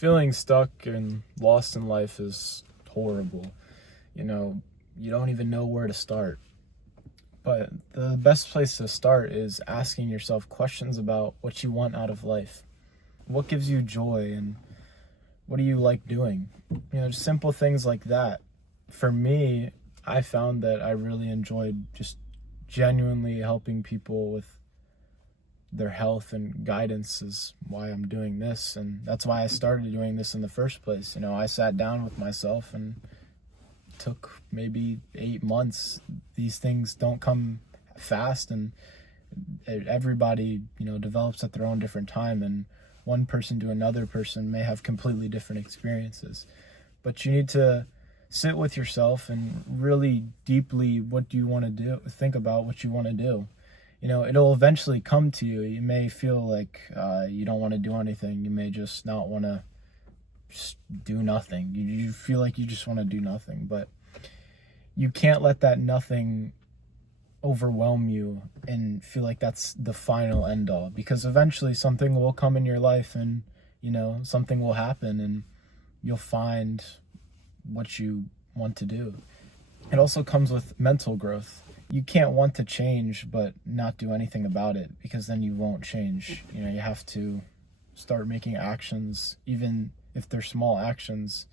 feeling stuck and lost in life is horrible. You know, you don't even know where to start. But the best place to start is asking yourself questions about what you want out of life. What gives you joy and what do you like doing? Just simple things like that. For me, I found that I really enjoyed just genuinely helping people with their health, and guidance is why I'm doing this, and that's why I started doing this in the first place. I sat down with myself and took maybe 8 months. These things don't come fast, and everybody develops at their own different time, and one person to another person may have completely different experiences. But you need to sit with yourself and really deeply, what do you want to do? Think about what you want to do. It'll eventually come to you. You may feel like you don't want to do anything. You may just not want to just do nothing. You feel like you just want to do nothing, but you can't let that nothing overwhelm you and feel like that's the final end all, because eventually something will come in your life, and something will happen, and you'll find what you want to do. It also comes with mental growth. You can't want to change but not do anything about it, because then you won't change. You have to start making actions, even if they're small actions,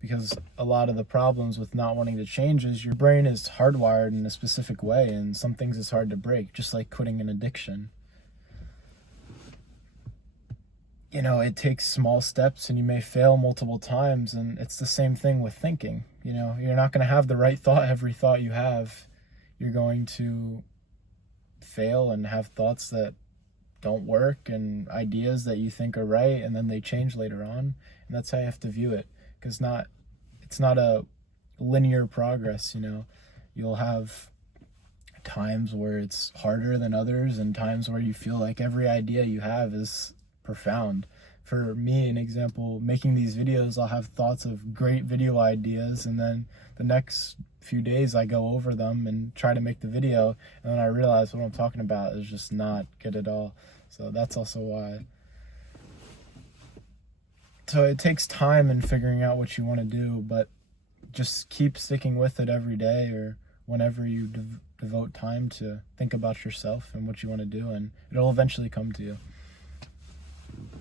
because a lot of the problems with not wanting to change is your brain is hardwired in a specific way, and some things is hard to break, just like quitting an addiction. It takes small steps, and you may fail multiple times, and it's the same thing with thinking. You're not going to have the right thought every thought you have. You're going to fail and have thoughts that don't work and ideas that you think are right, and then they change later on. And that's how you have to view it, because it's not a linear progress. You'll have times where it's harder than others, and times where you feel like every idea you have is profound. For me, an example, making these videos, I'll have thoughts of great video ideas, and then the next few days I go over them and try to make the video, and then I realize what I'm talking about is just not good at all. So that's also why. So it takes time in figuring out what you want to do, but just keep sticking with it every day, or whenever you devote time to think about yourself and what you want to do, and it'll eventually come to you.